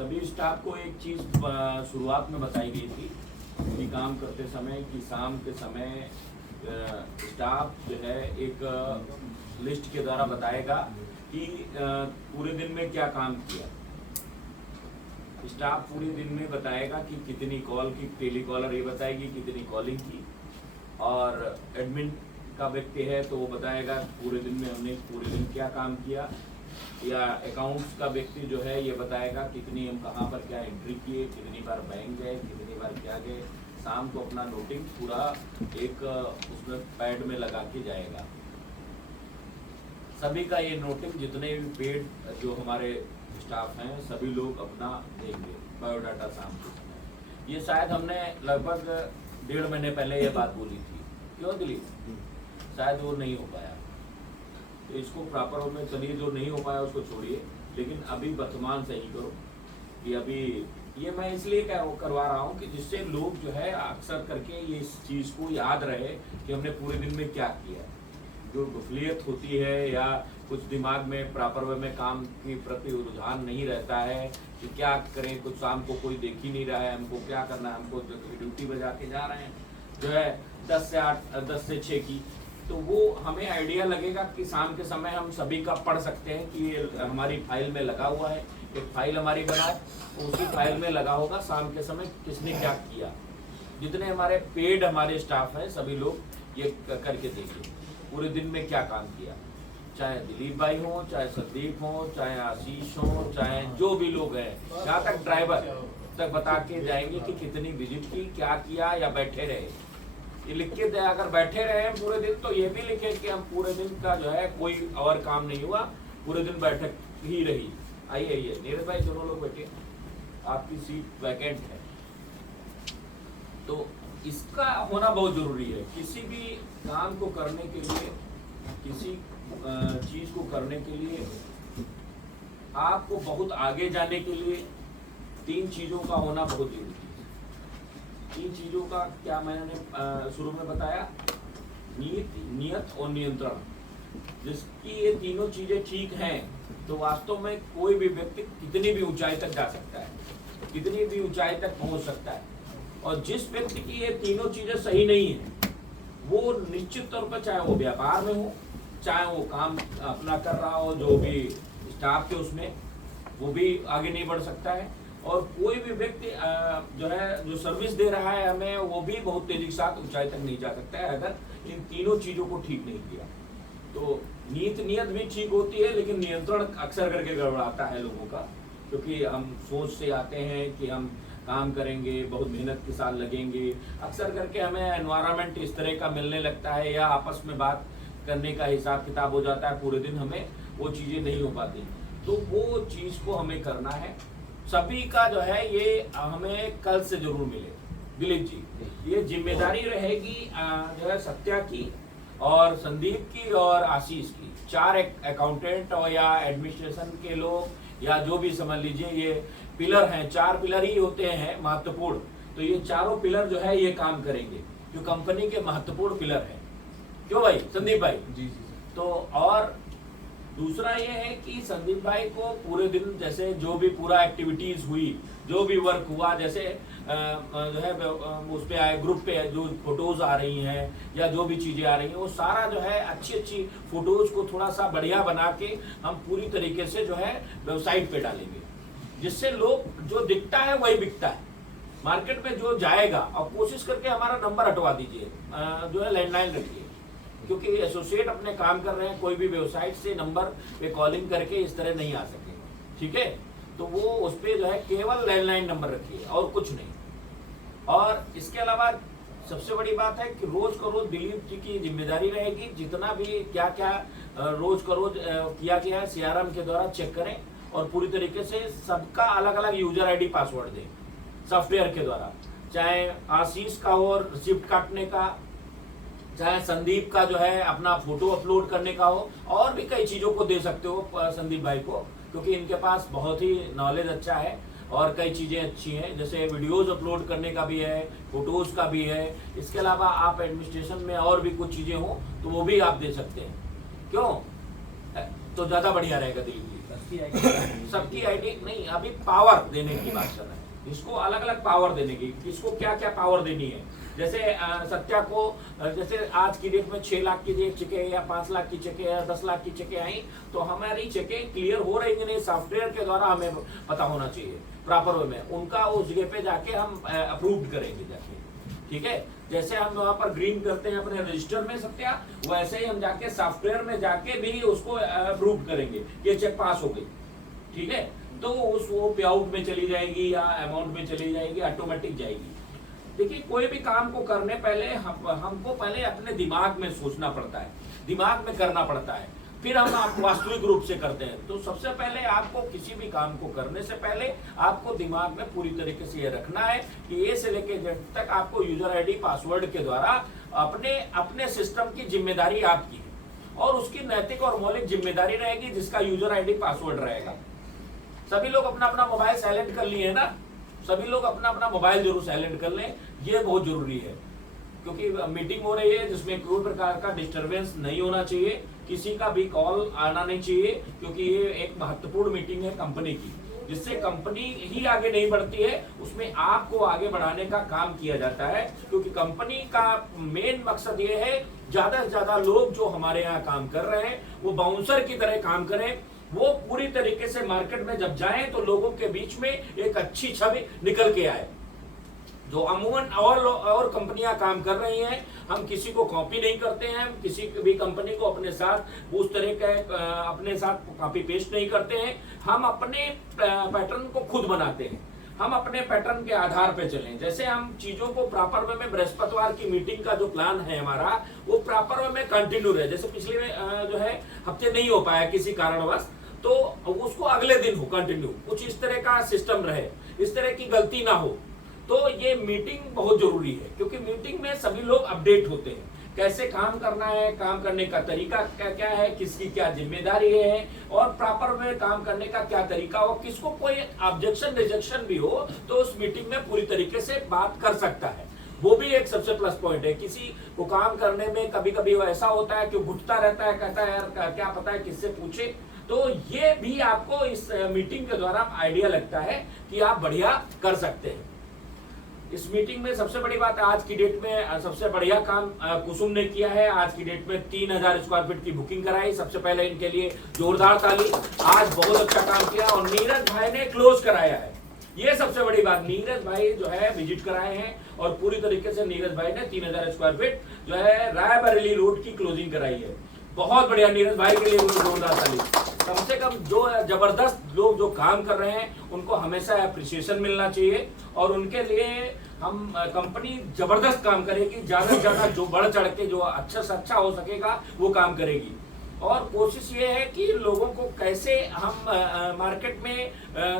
सभी स्टाफ को एक चीज़ शुरुआत में बताई गई थी कि काम करते समय कि शाम के समय स्टाफ जो है एक लिस्ट के द्वारा बताएगा कि पूरे दिन में क्या काम किया। स्टाफ पूरे दिन में बताएगा कि कितनी कॉल की, टेलीकॉलर ये बताएगी कितनी कॉलिंग की, और एडमिन का व्यक्ति है तो वो बताएगा पूरे दिन में हमने पूरे दिन क्या काम किया, या अकाउंट्स का व्यक्ति जो है ये बताएगा कितनी हम कहाँ पर क्या एंट्री किए, कितनी बार बैंक गए, कितनी बार क्या गए। शाम को अपना नोटिंग पूरा एक उसमें पैड में लगा के जाएगा। सभी का ये नोटिंग, जितने भी पेड जो हमारे स्टाफ हैं सभी लोग अपना देंगे बायोडाटा शाम के समय। ये शायद हमने लगभग 1.5 महीने पहले ये बात बोली थी, क्यों दिलीप? शायद वो नहीं हो पाया, तो इसको प्रॉपर में चलिए, जो नहीं हो पाया उसको छोड़िए, लेकिन अभी वर्तमान से ही करो। कि अभी ये मैं इसलिए करवा रहा हूँ कि जिससे लोग जो है अक्सर करके ये इस चीज़ को याद रहे कि हमने पूरे दिन में क्या किया। जो गफलियत होती है या कुछ दिमाग में प्रॉपर वे में काम के प्रति रुझान नहीं रहता है कि क्या करें, कुछ शाम को कोई देख ही नहीं रहा है, हमको क्या करना है, हमको ड्यूटी बजा के जा रहे हैं जो है 10 से 8, 10 से 6 की, तो वो हमें आइडिया लगेगा कि शाम के समय हम सभी का पढ़ सकते हैं कि ये हमारी फाइल में लगा हुआ है। एक फाइल हमारी बनाओ, उसी फाइल में लगा होगा शाम के समय किसने क्या किया। जितने हमारे पेड हमारे स्टाफ हैं सभी लोग ये करके देखिए पूरे दिन में क्या काम किया, चाहे दिलीप भाई हो, चाहे संदीप हो, चाहे आशीष हो, चाहे जो भी लोग हैं, जहाँ तक ड्राइवर तक बता के जाएंगे कि कितनी विजिट की, क्या किया, या बैठे रहे। ये लिख के दे, अगर बैठे रहे पूरे दिन तो ये भी लिखे कि हम पूरे दिन का जो है कोई और काम नहीं हुआ, पूरे दिन बैठक ही रही। आइए आइए नीरज भाई, दोनों लोग बैठे, आपकी सीट वैकेंट है। तो इसका होना बहुत जरूरी है। किसी भी काम को करने के लिए, किसी चीज को करने के लिए, आपको बहुत आगे जाने के लिए 3 चीजों का होना बहुत जरूरी है। 3 चीजों का क्या मैंने शुरू में बताया, नियत और नियंत्रण। जिसकी ये तीनों चीजें ठीक हैं तो वास्तव में कोई भी व्यक्ति कितनी भी ऊंचाई तक जा सकता है, कितनी भी ऊंचाई तक पहुंच सकता है। और जिस व्यक्ति की ये तीनों चीजें सही नहीं है वो निश्चित तौर पर, चाहे वो व्यापार में हो, चाहे वो काम अपना कर रहा हो, जो भी स्टाफ के उसमें, वो भी आगे नहीं बढ़ सकता है। और कोई भी व्यक्ति जो है जो सर्विस दे रहा है हमें, वो भी बहुत तेजी के साथ ऊंचाई तक नहीं जा सकता है अगर इन तीनों चीजों को ठीक नहीं किया। तो नियत भी ठीक होती है, लेकिन नियंत्रण अक्सर करके गड़बड़ाता है लोगों का, क्योंकि हम सोच से आते हैं कि हम काम करेंगे, बहुत मेहनत के साथ लगेंगे। अक्सर करके हमें एनवायरनमेंट इस तरह का मिलने लगता है या आपस में बात करने का हिसाब किताब हो जाता है, पूरे दिन हमें वो चीज़ें नहीं हो पाती। तो वो चीज़ को हमें करना है। सभी का जो है ये हमें कल से जरूर मिले। दिलीप जी, ये जिम्मेदारी रहेगी जो है सत्या की और संदीप की और आशीष की। 4 अकाउंटेंट और या एडमिनिस्ट्रेशन के लोग या जो भी समझ लीजिए, ये पिलर हैं, 4 पिलर ही होते हैं महत्वपूर्ण। तो ये चारों पिलर जो है ये काम करेंगे, जो कंपनी के महत्वपूर्ण पिलर हैं। क्यों भाई संदीप भाई? जी। तो और दूसरा ये है कि संदीप भाई को पूरे दिन जैसे जो भी पूरा एक्टिविटीज हुई, जो भी वर्क हुआ, जैसे जो है उस पे आए, ग्रुप पे जो फोटोज आ रही हैं या जो भी चीजें आ रही हैं, वो सारा जो है अच्छी फोटोज को थोड़ा सा बढ़िया बना के हम पूरी तरीके से जो है वेबसाइट पे डालेंगे, जिससे लोग जो दिखता है वही बिकता है मार्केट में जो जाएगा। और कोशिश करके हमारा नंबर हटवा दीजिए, जो है लैंडलाइन रखिए, क्योंकि एसोसिएट अपने काम कर रहे हैं, कोई भी वेबसाइट से नंबर पे कॉलिंग करके इस तरह नहीं आ सकेगा, ठीक है? तो वो उस पर जो है केवल लैंडलाइन नंबर रखिए और कुछ नहीं। और इसके अलावा सबसे बड़ी बात है कि रोज का रोज दिलीप जी की जिम्मेदारी रहेगी, जितना भी क्या क्या रोज का रोज किया गया है CRM के द्वारा चेक करें और पूरी तरीके से सबका अलग अलग यूजर ID पासवर्ड दें सॉफ्टवेयर के द्वारा। चाहे आशीष का हो रिसिप्ट काटने का, चाहे संदीप का जो है अपना फोटो अपलोड करने का हो, और भी कई चीजों को दे सकते हो संदीप भाई को, क्योंकि इनके पास बहुत ही नॉलेज अच्छा है और कई चीजें अच्छी हैं, जैसे वीडियोस अपलोड करने का भी है, फोटोज का भी है। इसके अलावा आप एडमिनिस्ट्रेशन में और भी कुछ चीजें हो तो वो भी आप दे सकते हैं। क्यों? तो ज्यादा बढ़िया रहेगा दिलीप जी। सबकी आईडी नहीं, अभी पावर देने की बात कर रहे हैं, इसको अलग अलग पावर देने की, किसको क्या क्या पावर देनी है। जैसे सत्या को जैसे आज की डेट में 6 लाख की चेकें या 5 लाख की चेकें या 10 लाख की चेकें आई, तो हमारी चेकें क्लियर हो रही नहीं, सॉफ्टवेयर के द्वारा हमें पता होना चाहिए प्रॉपर वे में, उनका उस जगह पे जाके हम अप्रूव करेंगे जाके, ठीक है। जैसे हम वहां पर ग्रीन करते हैं अपने रजिस्टर में सत्या, वैसे ही हम जाके सॉफ्टवेयर में जाके भी उसको अप्रूव करेंगे, ये चेक पास हो गई, ठीक है। तो उस वो पे आउट में चली जाएगी या अमाउंट में चली जाएगी, ऑटोमेटिक जाएगी। देखिए कोई भी काम को करने पहले हमको पहले अपने दिमाग में सोचना पड़ता है, दिमाग में करना पड़ता है, फिर हम वास्तविक रूप से करते हैं। तो सबसे पहले आपको किसी भी काम को करने से पहले आपको दिमाग में पूरी तरीके से ये रखना है कि ए से लेके जेड तक आपको यूजर आईडी पासवर्ड के द्वारा अपने सिस्टम की जिम्मेदारी आपकी है और उसकी नैतिक और मौलिक जिम्मेदारी रहेगी जिसका यूजर आईडी पासवर्ड रहेगा। सभी लोग अपना अपना मोबाइल साइलेंट कर लिए ना, सभी लोग अपना अपना मोबाइल जरूर साइलेंट कर लें, ये बहुत जरूरी है क्योंकि मीटिंग हो रही है जिसमें कोई प्रकार का डिस्टरबेंस नहीं होना चाहिए, किसी का भी कॉल आना नहीं चाहिए, क्योंकि ये एक महत्वपूर्ण मीटिंग है कंपनी की, जिससे कंपनी ही आगे नहीं बढ़ती है, उसमें आपको आगे बढ़ाने का काम किया जाता है। क्योंकि कंपनी का मेन मकसद ये है ज्यादा से ज्यादा लोग जो हमारे यहाँ काम कर रहे हैं वो बाउंसर की तरह काम करें, वो पूरी तरीके से मार्केट में जब जाएं तो लोगों के बीच में एक अच्छी छवि निकल के आए। जो अमूमन और कंपनियां काम कर रही हैं, हम किसी को कॉपी नहीं करते हैं, हम किसी भी कंपनी को अपने साथ उस तरह के अपने साथ कॉपी पेस्ट नहीं करते हैं, हम अपने पैटर्न को खुद बनाते हैं, हम अपने पैटर्न के आधार पे चलें। जैसे हम चीजों को प्रॉपर वे में बृहस्पतिवार की मीटिंग का जो प्लान है हमारा वो प्रॉपर वे में कंटिन्यू रहे। जैसे पिछले में जो है हफ्ते नहीं हो पाया किसी कारणवश, तो उसको अगले दिन हो कंटिन्यू, कुछ इस तरह का सिस्टम रहे, इस तरह की गलती ना हो। तो ये मीटिंग बहुत जरूरी है क्योंकि मीटिंग में सभी लोग अपडेट होते हैं, कैसे काम करना है, काम करने का तरीका क्या क्या है, किसकी क्या जिम्मेदारी है और प्रॉपर में काम करने का क्या तरीका हो। किसको कोई ऑब्जेक्शन रिजेक्शन भी हो तो उस मीटिंग में पूरी तरीके से बात कर सकता है, वो भी एक सबसे प्लस पॉइंट है। किसी को काम करने में कभी कभी ऐसा होता है कि घुटता रहता है, कहता है यार क्या पता है किससे पूछे, तो ये भी आपको इस मीटिंग के द्वारा आइडिया लगता है कि आप बढ़िया कर सकते हैं। इस मीटिंग में सबसे बड़ी बात आज की डेट में सबसे बढ़िया काम कुसुम ने किया है। आज की डेट में 3000 स्क्वायर फीट की बुकिंग कराई, सबसे पहले इनके लिए जोरदार ताली। आज बहुत अच्छा काम किया और नीरज भाई ने क्लोज कराया है, ये सबसे बड़ी बात। नीरज भाई जो है विजिट कराए हैं और पूरी तरीके से नीरज भाई ने 3000 स्क्वायर फीट जो है रायबरेली रोड की क्लोजिंग कराई है। बहुत बढ़िया, नीरज भाई के लिए जोरदार ताली। कम से कम जो जबरदस्त लोग जो काम कर रहे हैं उनको हमेशा अप्रिसिएशन मिलना चाहिए और उनके लिए हम कंपनी जबरदस्त काम करेगी, ज्यादा से ज्यादा जो बढ़ चढ़ के जो अच्छा से अच्छा हो सकेगा वो काम करेगी। और कोशिश ये है कि लोगों को कैसे हम मार्केट में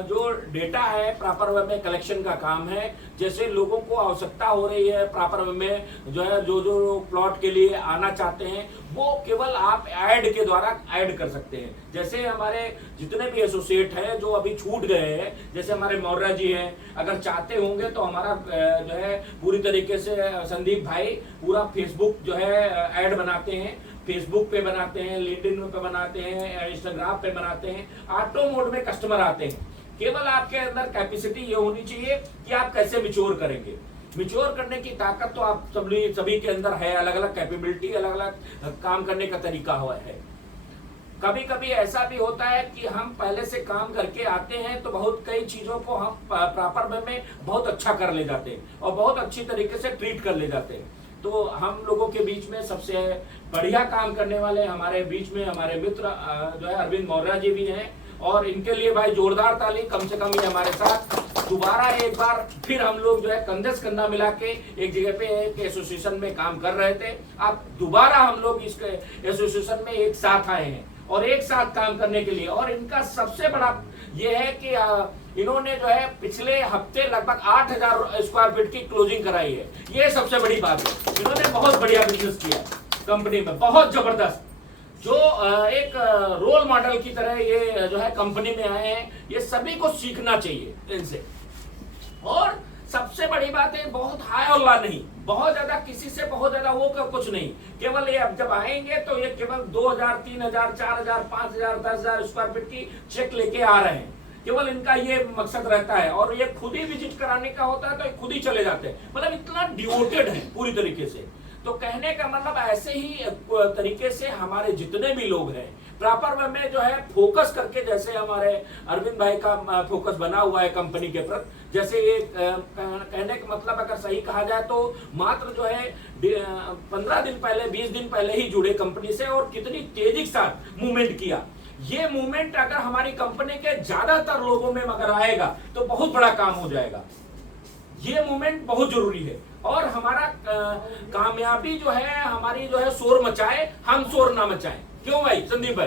जो डेटा है प्रॉपर वे में कलेक्शन का काम है। जैसे लोगों को आवश्यकता हो रही है प्रॉपर वे में जो है जो प्लॉट के लिए आना चाहते हैं वो केवल आप ऐड के द्वारा ऐड कर सकते हैं। जैसे हमारे जितने भी एसोसिएट हैं जो अभी छूट गए हैं, जैसे हमारे मौर्या जी हैं, अगर चाहते होंगे तो हमारा जो है पूरी तरीके से संदीप भाई पूरा फेसबुक जो है ऐड बनाते हैं, फेसबुक पे बनाते हैं, लिंक्डइन पे बनाते हैं, इंस्टाग्राम पे बनाते हैं, ऑटो मोड में कस्टमर आते हैं। केवल आपके अंदर कैपेसिटी ये होनी चाहिए कि आप कैसे मिच्योर करेंगे। मिच्योर करने की ताकत तो आप सभी के अंदर है, अलग अलग कैपेबिलिटी, अलग अलग काम करने का तरीका है। कभी कभी ऐसा भी होता है कि हम पहले से काम करके आते हैं तो बहुत कई चीजों को हम प्रॉपर वे में बहुत अच्छा कर ले जाते हैं और बहुत अच्छी तरीके से ट्रीट कर ले जाते हैं। तो हम लोगों के बीच में सबसे बढ़िया काम करने वाले हमारे बीच में हमारे मित्र जो है अरविंद मौर्या जी भी हैं और इनके लिए भाई जोरदार ताली। कम से कम ये हमारे साथ दोबारा एक बार फिर हम लोग जो है कंधे से कंधा मिला के एक जगह पे एक एसोसिएशन में काम कर रहे थे। अब दोबारा हम लोग इस एसोसिएशन में एक साथ आए हैं और एक साथ काम करने के लिए। और इनका सबसे बड़ा ये है कि इन्होंने जो है पिछले हफ्ते लगभग 8000 स्क्वायर फीट की क्लोजिंग कराई है। ये सबसे बड़ी बात है, इन्होंने बहुत बढ़िया बिजनेस किया कंपनी में, बहुत जबरदस्त। जो एक रोल मॉडल की तरह ये जो है कंपनी में आए हैं, ये सभी को सीखना चाहिए इनसे। और सबसे बड़ी बात है बहुत हाय अल्लाह नहीं, बहुत ज्यादा किसी से बहुत ज्यादा वो कुछ नहीं, केवल ये अब जब आएंगे तो ये केवल 2000, 3000, 4000, 5000, 10,000 स्क्वायर फीट की चेक लेके आ रहे हैं, केवल इनका ये मकसद रहता है। और ये खुद ही विजिट कराने का होता है तो ये खुद ही चले जाते हैं, मतलब इतना डिवोटेड है पूरी तरीके से। तो कहने का मतलब ऐसे ही तरीके से हमारे जितने भी लोग हैं प्रॉपर वे में जो है फोकस करके, जैसे हमारे अरविंद भाई का फोकस बना हुआ है कंपनी के प्रति, जैसे ये कहने का मतलब अगर सही कहा जाए तो मात्र जो है 15 दिन पहले 20 दिन पहले ही जुड़े कंपनी से, और कितनी तेजी के साथ मूवमेंट किया। ये मूवमेंट अगर हमारी कंपनी के ज्यादातर लोगों में मगर आएगा तो बहुत बड़ा काम हो जाएगा। ये मूवमेंट बहुत जरूरी है, और हमारा कामयाबी जो है हमारी जो है शोर मचाए, हम शोर ना मचाएं। क्यों भाई संदीप भाई?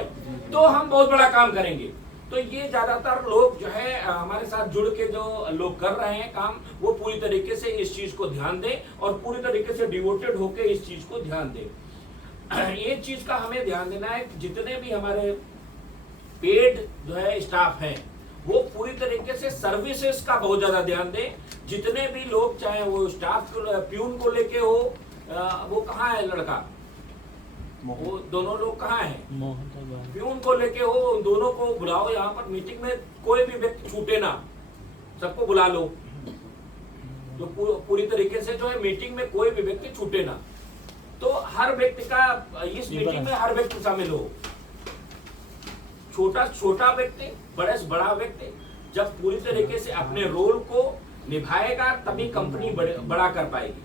तो हम बहुत बड़ा काम करेंगे। तो ये ज्यादातर लोग जो है हमारे साथ जुड़ के जो लोग कर रहे हैं काम, वो पूरी तरीके से इस चीज को ध्यान दें और पूरी तरीके से डिवोटेड होकर इस चीज को ध्यान दें। ये चीज का हमें ध्यान देना है, जितने भी हमारे पेड जो है स्टाफ हैं वो पूरी तरीके से सर्विसेज का बहुत ज्यादा ध्यान दें। जितने भी लोग, चाहे वो स्टाफ प्यून को लेके हो, वो कहाँ है लड़का, वो दोनों लोग कहाँ हैं, प्यून को लेके हो, उन दोनों को बुलाओ यहाँ पर मीटिंग में। कोई भी व्यक्ति छूटे ना, सबको बुला लो। तो पूरी तरीके से जो है मीटिंग में कोई भी व्यक्ति छूटे ना। तो हर व्यक्ति का इस मीटिंग में हर व्यक्ति शामिल हो, छोटा व्यक्ति, बड़े से बड़ा व्यक्ति, जब पूरी तरीके से अपने रोल को निभाएगा तभी कंपनी बड़ा कर पाएगी।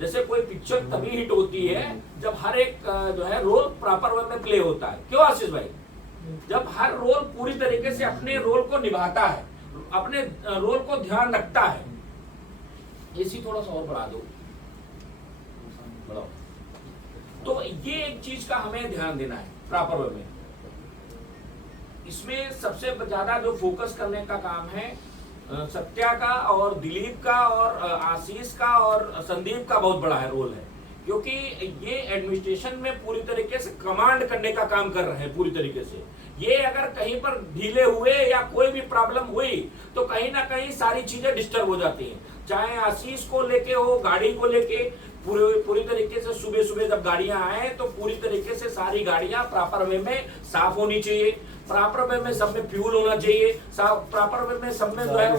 जैसे कोई पिक्चर तभी हिट होती है जब हर एक जो है रोल प्रॉपर वे में प्ले होता है। क्यों आशीष भाई? जब हर रोल पूरी तरीके से अपने रोल को निभाता है, अपने रोल को ध्यान रखता है। इसी थोड़ा सा और बढ़ा दो, बढ़ाओ। तो ये एक चीज का हमें ध्यान देना है प्रॉपर वे में। इसमें सबसे ज्यादा जो फोकस करने का काम है सत्या का और दिलीप का और आशीष का और संदीप का बहुत बड़ा है रोल है, क्योंकि ये एडमिनिस्ट्रेशन में पूरी तरीके से कमांड करने का काम कर रहे हैं पूरी तरीके से। ये अगर कहीं पर ढीले हुए या कोई भी प्रॉब्लम हुई तो कहीं ना कहीं सारी चीजें डिस्टर्ब हो जाती हैं। चाहे आशीष को लेके हो, गाड़ी को लेके, पूरी तरीके से सुबह जब गाड़ियां आए तो पूरी तरीके से सारी गाड़ियां प्रॉपर वे में साफ होनी चाहिए, प्रॉपर वे में सब में फ्यूल होना चाहिए, प्रॉपर वे में सब में जो है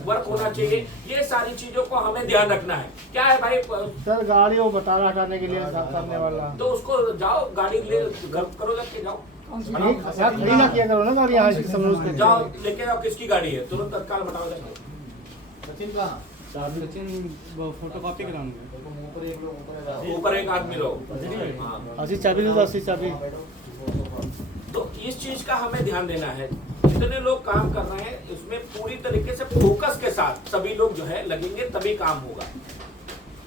वर्क होना चाहिए। ये सारी चीजों को हमें ध्यान रखना है। क्या है भाई सर, गाड़ी वो बता रहा करने के लिए करने वाला, तो उसको जाओ गाड़ी ले करो, लेके जाओ, खड़ी ना किया करो ना गाड़ी यहाँ से समझ जाओ, लेके जाओ। किसकी गाड़ी है? तुरंत तत्काल बताओ। सचिन कहाँ? सचिन फोटो कॉपी कराऊंगा। ऊपर एक आदमी रहो। आशीष चाबी दो, आशीष चाबी। तो इस चीज का हमें ध्यान देना है। जितने लोग काम कर रहे हैं इसमें पूरी तरीके से फोकस के साथ सभी लोग जो है लगेंगे तभी काम होगा।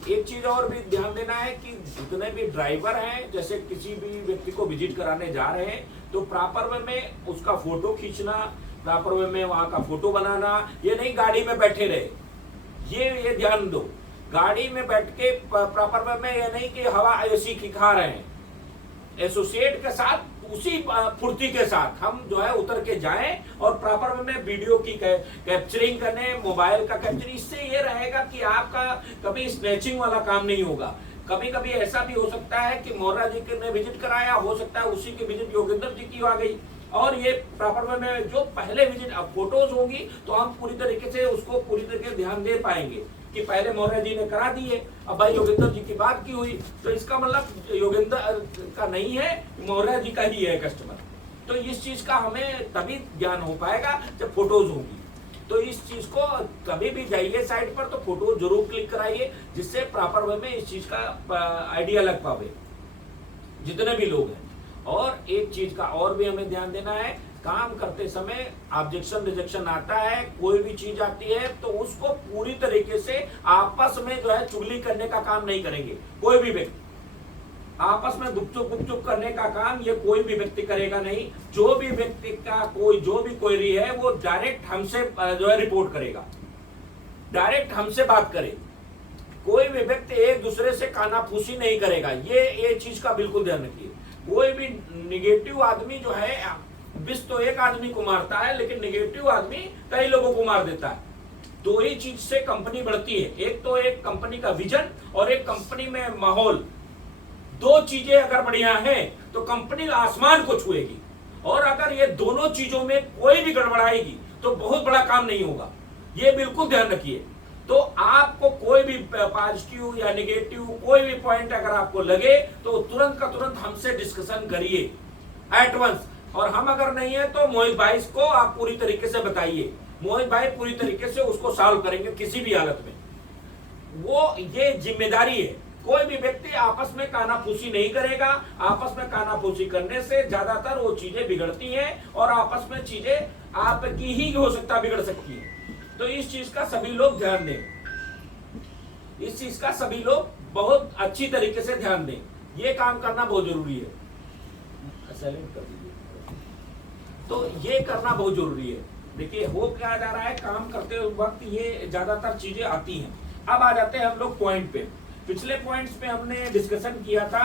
एक चीज और भी ध्यान देना है कि जितने भी ड्राइवर हैं, जैसे किसी भी व्यक्ति को विजिट कराने जा रहे हैं तो प्रॉपर वे में उसका फोटो खींचना, प्रॉपर वे में वहां का फोटो बनाना। ये नहीं गाड़ी में बैठे रहे, ये ध्यान दो। गाड़ी में बैठ के प्रॉपर वे में ये नहीं कि हवा ऐसी खा रहे हैं। एसोसिएट के साथ उसी फुर्ती के साथ हम जो है उतर के जाएं और प्रॉपर वे में वीडियो की कैप्चरिंग करने, मोबाइल का कैप्चरिंग। इससे ये रहेगा कि आपका कभी स्नैचिंग वाला काम नहीं होगा। कभी कभी ऐसा भी हो सकता है कि मोर्रा जी ने विजिट कराया, हो सकता है उसी की विजिट योगेंद्र जी की आ गई, और ये प्रॉपर वे में जो पहले विजिट अब फोटोज होंगी तो हम पूरी तरीके से उसको पूरी तरीके से ध्यान दे पाएंगे कि पहले मौर्य जी ने करा दी है, अब भाई योगेंद्र जी की बात की हुई, तो इसका मतलब योगेंद्र का नहीं है, मौर्य जी का ही है कस्टमर। तो इस चीज का हमें तभी ज्ञान हो पाएगा जब फोटोज होंगी। तो इस चीज को कभी भी जाइए साइट पर तो फोटो जरूर क्लिक कराइए, जिससे प्रॉपर वे में इस चीज का आइडिया लग पावे जितने भी लोग हैं। और एक चीज का और भी हमें ध्यान देना है, काम करते समय ऑब्जेक्शन रिजेक्शन आता है, कोई भी चीज आती है तो उसको पूरी तरीके से आपस में जो है चुगली करने का काम नहीं करेंगे। कोई भी व्यक्ति आपस में गुपचुप करने का काम ये कोई भी व्यक्ति करेगा नहीं। जो भी व्यक्ति का जो भी क्वेरी है वो डायरेक्ट हमसे जो है रिपोर्ट करेगा, डायरेक्ट हमसे बात करे। कोई भी व्यक्ति एक दूसरे से कानाफूसी नहीं करेगा। ये चीज का बिल्कुल ध्यान रखिए। कोई भी निगेटिव आदमी जो है, विष तो एक आदमी को मारता है लेकिन निगेटिव आदमी कई लोगों को मार देता है। दो ही चीज से कंपनी बढ़ती है, एक तो एक कंपनी का विजन और एक कंपनी में माहौल। दो चीजें अगर बढ़िया हैं तो कंपनी आसमान को छुएगी, और अगर ये दोनों चीजों में कोई भी गड़बड़ाएगी तो बहुत बड़ा काम नहीं होगा। ये बिल्कुल ध्यान रखिए। तो आपको कोई भी पॉजिटिव या नेगेटिव कोई भी पॉइंट अगर आपको लगे तो तुरंत का तुरंत हमसे डिस्कशन करिए एट वंस, और हम अगर नहीं है तो मोहित भाई को आप पूरी तरीके से बताइए। मोहित भाई पूरी तरीके से उसको सॉल्व करेंगे किसी भी हालत में। वो ये जिम्मेदारी है। कोई भी व्यक्ति आपस में कानाफूसी नहीं करेगा। आपस में कानाफूसी करने से ज्यादातर वो चीजें बिगड़ती हैं और आपस में चीजें आपकी ही हो सकता बिगड़ सकती है। तो इस चीज का सभी लोग ध्यान दें, इस चीज का सभी लोग बहुत अच्छी तरीके से ध्यान दें। ये काम करना बहुत जरूरी है। साइलेंट कर दीजिए। तो ये करना बहुत जरूरी है। देखिए हो क्या जा रहा है, काम करते वक्त ये ज्यादातर चीजें आती हैं। अब आ जाते हैं हम लोग पॉइंट पे। पिछले पॉइंट्स पे हमने डिस्कशन किया था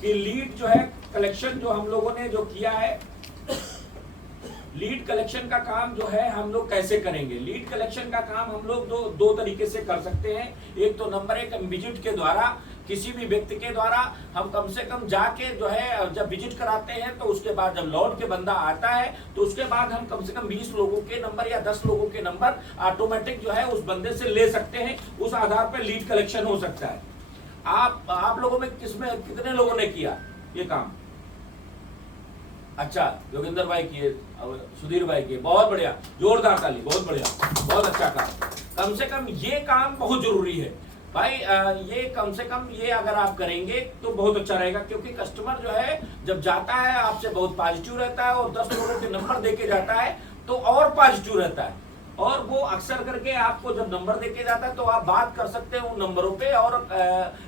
कि लीड जो है कलेक्शन जो हम लोगों ने जो किया है, लीड कलेक्शन का काम जो है हम लोग कैसे करेंगे। लीड कलेक्शन का काम हम लोग दो तरीके से कर सकते हैं। एक तो नंबर एक विजिट के द्वारा, किसी भी व्यक्ति के द्वारा हम कम से कम जाके जो है जब विजिट कराते हैं तो उसके बाद जब लौट के बंदा आता है तो उसके बाद हम कम से कम 20 लोगों के नंबर या 10 लोगों के नंबर ऑटोमेटिक जो है उस बंदे से ले सकते हैं। उस आधार पर लीड कलेक्शन हो सकता है। आप लोगों में कितने लोगों ने किया ये काम? अच्छा, योगेंद्र भाई किए, सुधीर भाई किए, बहुत बढ़िया, जोरदार ताली, बहुत बढ़िया, बहुत अच्छा काम। कम से कम ये काम बहुत जरूरी है भाई। ये कम से कम ये अगर आप करेंगे तो बहुत अच्छा रहेगा, क्योंकि कस्टमर जो है जब जाता है आपसे बहुत पॉजिटिव रहता है और 10 लोगों के नंबर देके जाता है तो और पॉजिटिव रहता है। और वो अक्सर करके आपको जब नंबर देके जाता है तो आप बात कर सकते हैं उन नंबरों पे और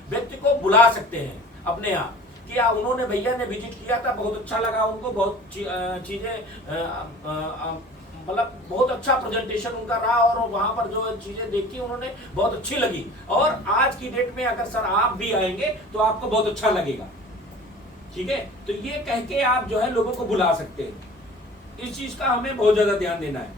व्यक्ति को बुला सकते हैं अपने यहाँ कि उन्होंने भैया ने विजिट किया था, बहुत अच्छा लगा उनको, बहुत चीजें मतलब बहुत अच्छा प्रेजेंटेशन उनका रहा और वहां पर जो चीजें देखी उन्होंने बहुत अच्छी लगी। और आज की डेट में अगर सर आप भी आएंगे तो आपको बहुत अच्छा लगेगा। ठीक है, तो ये कह के आप जो है लोगों को बुला सकते हैं। इस चीज का हमें बहुत ज्यादा ध्यान देना है।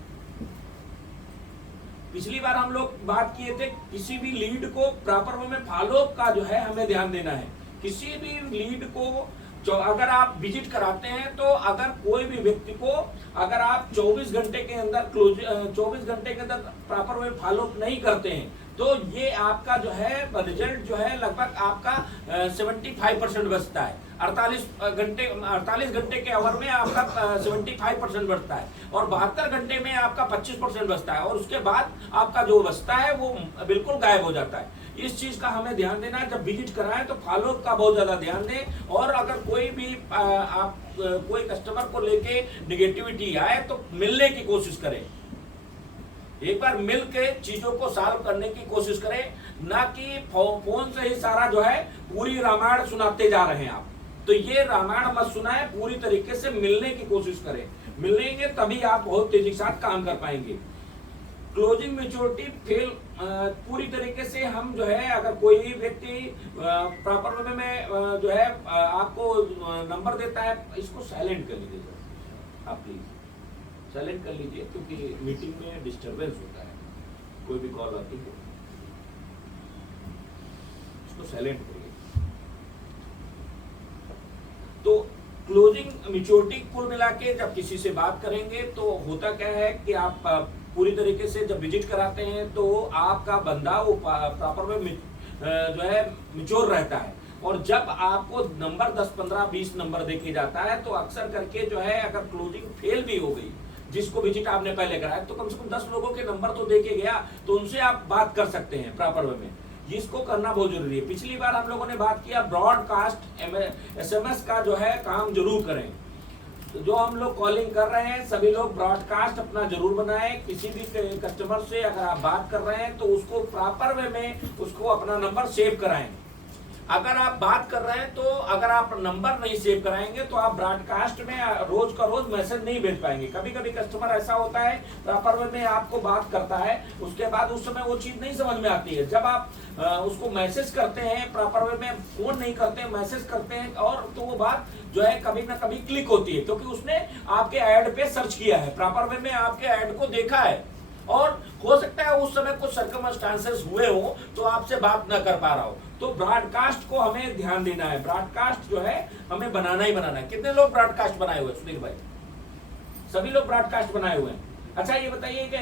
पिछली बार हम लोग बात किए थे किसी भी लीड को प्रॉपर वे में फॉलो का जो है हमें ध्यान देना है। किसी भी लीड को जो अगर आप विजिट कराते हैं तो अगर कोई भी व्यक्ति को अगर आप 24 घंटे के अंदर 24 घंटे के अंदर प्रॉपर वे फॉलो नहीं करते हैं तो ये आपका जो है रिजल्ट जो है लगभग आपका 75% बचता है। 48 घंटे के आवर में आपका 75% बढ़ता है और 72 घंटे में आपका 25% बचता है और उसके बाद आपका जो बचता है वो बिल्कुल गायब हो जाता है। इस चीज का हमें ध्यान देना है। जब विजिट कराएं तो फॉलो का बहुत ज्यादा ध्यान दें और अगर कोई भी आप कोई कस्टमर को लेके निगेटिविटी आए तो मिलने की कोशिश करें। एक बार मिल के चीजों को सॉल्व करने की कोशिश करें, ना कि फोन से ही सारा जो है पूरी रामायण सुनाते जा रहे हैं आप। तो ये रामायण मत सुनाएं, पूरी तरीके से मिलने की कोशिश करें। मिलेंगे तभी आप बहुत तेजी के साथ काम कर पाएंगे। क्लोजिंग मैच्योरिटी फेल पूरी तरीके से हम जो है अगर कोई भी व्यक्ति प्रॉपर वे में जो है आपको नंबर देता है, इसको साइलेंट कर लीजिए सर, आप प्लीज साइलेंट कर लीजिए क्योंकि मीटिंग में डिस्टरबेंस होता है, कोई भी कॉल आती है इसको साइलेंट करिए। तो क्लोजिंग मैच्योरिटी कुल मिला के जब किसी से बात करेंगे तो होता क्या है कि आप पूरी तरीके से जब विजिट कराते हैं तो आपका बंदा वो प्रॉपर में जो है मैच्योर रहता है और जब आपको नंबर 10, 15, 20 नंबर देके जाता है तो अक्सर करके जो है अगर क्लोजिंग फेल भी हो गई, जिसको विजिट आपने पहले कराया तो कम से कम 10 लोगों के नंबर तो देके गया तो उनसे आप बात कर सकते हैं प्रॉपर वे में। इसको करना बहुत जरूरी है। पिछली बार हम लोगों ने बात किया ब्रॉडकास्ट SMS का जो है काम जरूर करें। तो जो हम लोग कॉलिंग कर रहे हैं सभी लोग ब्रॉडकास्ट अपना जरूर बनाएं। किसी भी कस्टमर से अगर आप बात कर रहे हैं तो उसको प्रॉपर वे में उसको अपना नंबर सेव कराएं। अगर आप बात कर रहे हैं तो अगर आप नंबर नहीं सेव कराएंगे तो आप ब्रॉडकास्ट में रोज का रोज मैसेज नहीं भेज पाएंगे। कभी कभी कस्टमर ऐसा होता है प्रॉपर वे में आपको बात करता है, उसके बाद उस समय वो चीज नहीं समझ में आती है। जब आप उसको मैसेज करते हैं प्रॉपर वे में, फोन नहीं करते मैसेज करते हैं और तो वो बात जो है कभी ना कभी क्लिक होती है क्योंकि उसने आपके ऐड पे सर्च किया है, प्रॉपर वे में आपके ऐड को देखा है और हो सकता है है उस समय कुछ सर्कमस्टांसेस हुए हो तो आपसे बात ना कर पा रहा हो, तो ब्रॉडकास्ट को हमें ध्यान देना है। ब्रॉडकास्ट जो है हमें बनाना ही बनाना है। कितने लोग ब्रॉडकास्ट बनाए हुए हैं सुधीर भाई? सभी लोग ब्रॉडकास्ट बनाए हुए हैं। अच्छा ये बताइए कि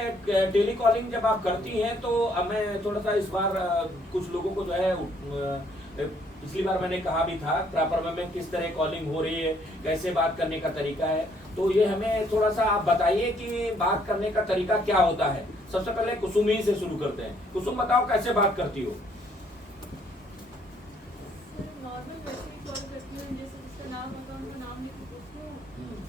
टेली कॉलिंग जब आप करती हैं तो मैं थोड़ा सा इस बार कुछ लोगों को जो है पिछली बार मैंने कहा भी था प्रॉपर में किस तरह कॉलिंग हो रही है, कैसे बात करने का तरीका है, तो ये हमें थोड़ा सा आप बताइए कि बात करने का तरीका क्या होता है। सबसे पहले कुसुम ही से शुरू करते हैं। कुसुम बताओ कैसे बात करती हो? नॉर्मल वैसे ही कॉल करती हूँ, जैसे जिसका नाम होगा उनका नाम लिख के पूछती हूँ